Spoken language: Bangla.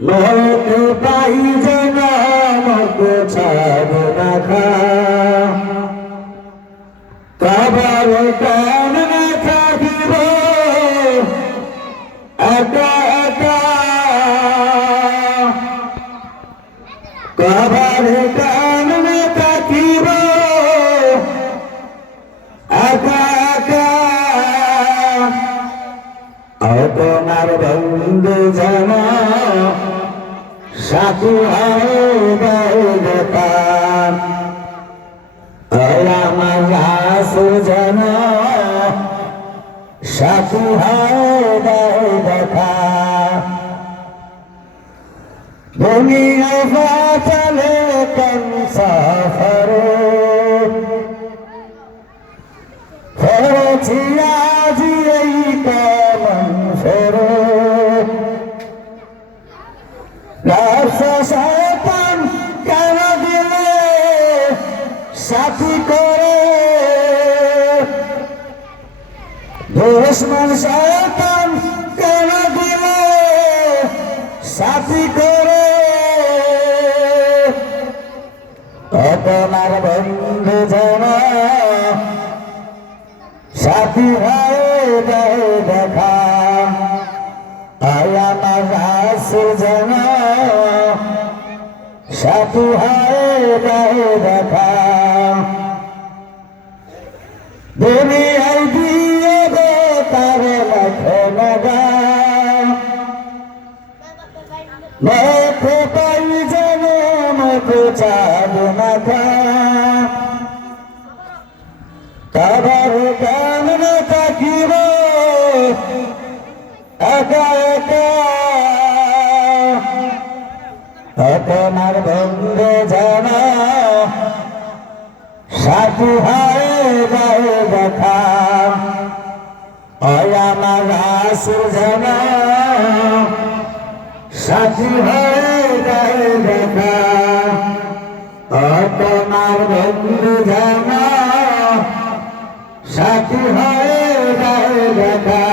লোক পাই যেন মত ছাড় রাখা কাবার কান না থাকিব একা একা কাবার কান না থাকিব একা একা আপনার বন্ধু জানা সাথী দেখা আমার রাসূল জানা সাথী দেখা দুনিয়া চলে কম সফর ফেরেছি আজ এই কলম ফেরো শয়তান কেন দিলে সাথী করে দুশ্মন শয়তান কেন দিলে সাথী করে আপনার বন্ধু জানা সাথী দেখা আমার রাসূল জানা সাথী দেখা দুনিয়ায় দিয়ে দে তার লাগা লোক পাই যেন মত চাঁদ মাথা কাবার কান না থাকিব একা একা আপনার বন্ধু জানা সাথী দেখা আমার রাসূল জানা সাথী দেখা আপনার বন্ধু জানা সাথী দেখা